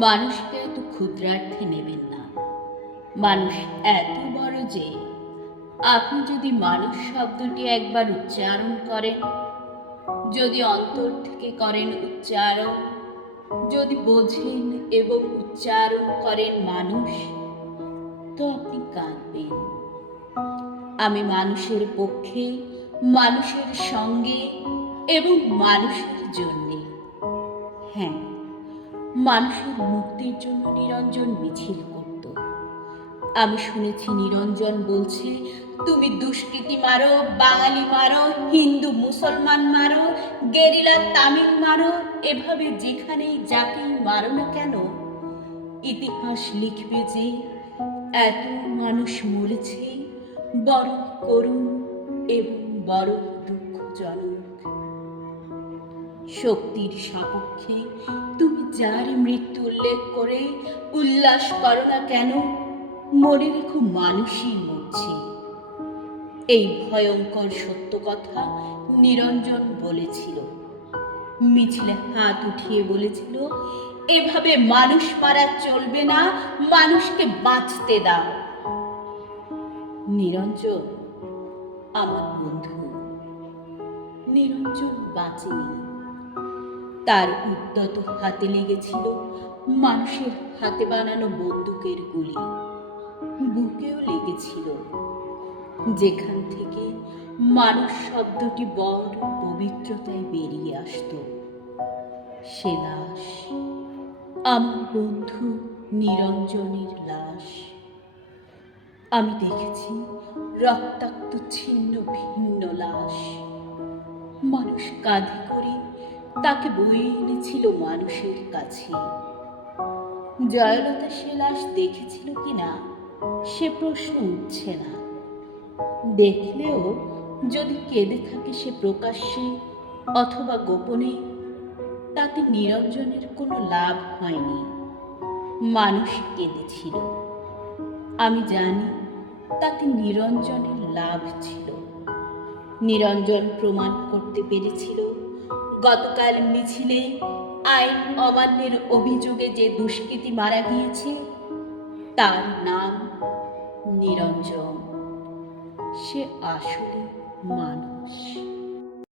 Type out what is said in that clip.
মানুষকে এত ক্ষুদ্রার্থে নেবেন না। মানুষ এত বড় যে আপনি যদি মানুষ শব্দটি একবার উচ্চারণ করেন, যদি অন্তর থেকে করেন উচ্চারণ, যদি বোঝেন এবং উচ্চারণ করেন মানুষ, তো আপনি কাঁদবেন। আমি মানুষের পক্ষে, মানুষের সঙ্গে এবং মানুষের জন্যে। হ্যাঁ, মানুষের মুক্তির জন্য নিরঞ্জন মিছিল করত। আমি শুনেছি নিরঞ্জন বলছে, তুমি দুষ্কৃতী মারো, বাঙালি মারো, হিন্দু মুসলমান মারো, গেরিলা তামিল মারো, এভাবে যেখানেই যাকেই মারো না কেন, ইতিহাস লিখবে যে এত মানুষ মরেছে, বড় করুণ এবং বড় দুঃখজনক। শক্তির সপক্ষে তুমি যার মৃত্যু উল্লেখ করে উল্লাস করো না কেন, মনে রেখো মানুষই মরছে। এই ভয়ঙ্কর সত্য কথা নিরঞ্জন বলেছিল। মিছিলে হাত উঠিয়ে বলেছিল, এভাবে মানুষ মারা চলবে না, মানুষকে বাঁচতে দাও। নিরঞ্জন আমার বন্ধু। নিরঞ্জন বাঁচেনি। তার উদ্যত হাতে লেগেছিল মানুষের হাতে বানানো বন্দুকের গুলি, বুকেও লেগেছিল, যেখান থেকে মানুষ শব্দটি বড় পবিত্রতায় বেরিয়ে আসত। সে লাশ আমার বন্ধু নিরঞ্জনের লাশ। আমি দেখেছি রক্তাক্ত ছিন্ন ভিন্ন লাশ। মানুষ কাঁধে করে তাকে বয়ে এনেছিল মানুষের কাছে। জয়লতা সে লাশ দেখেছিল কিনা সে প্রশ্ন উঠছে না। দেখলেও যদি কেঁদে থাকে সে প্রকাশ্যে অথবা গোপনে, তাতে নিরঞ্জনের কোনো লাভ হয়নি। মানুষ কেঁদেছিল। আমি জানি তাতে নিরঞ্জনের লাভ ছিল। নিরঞ্জন প্রমাণ করতে পেরেছিল গতকাল মিছিলে আইন অমান্যের অভিযোগে যে দুষ্কৃতী মারা গিয়েছে তার নাম নিরঞ্জন। সে আসলে মানুষ।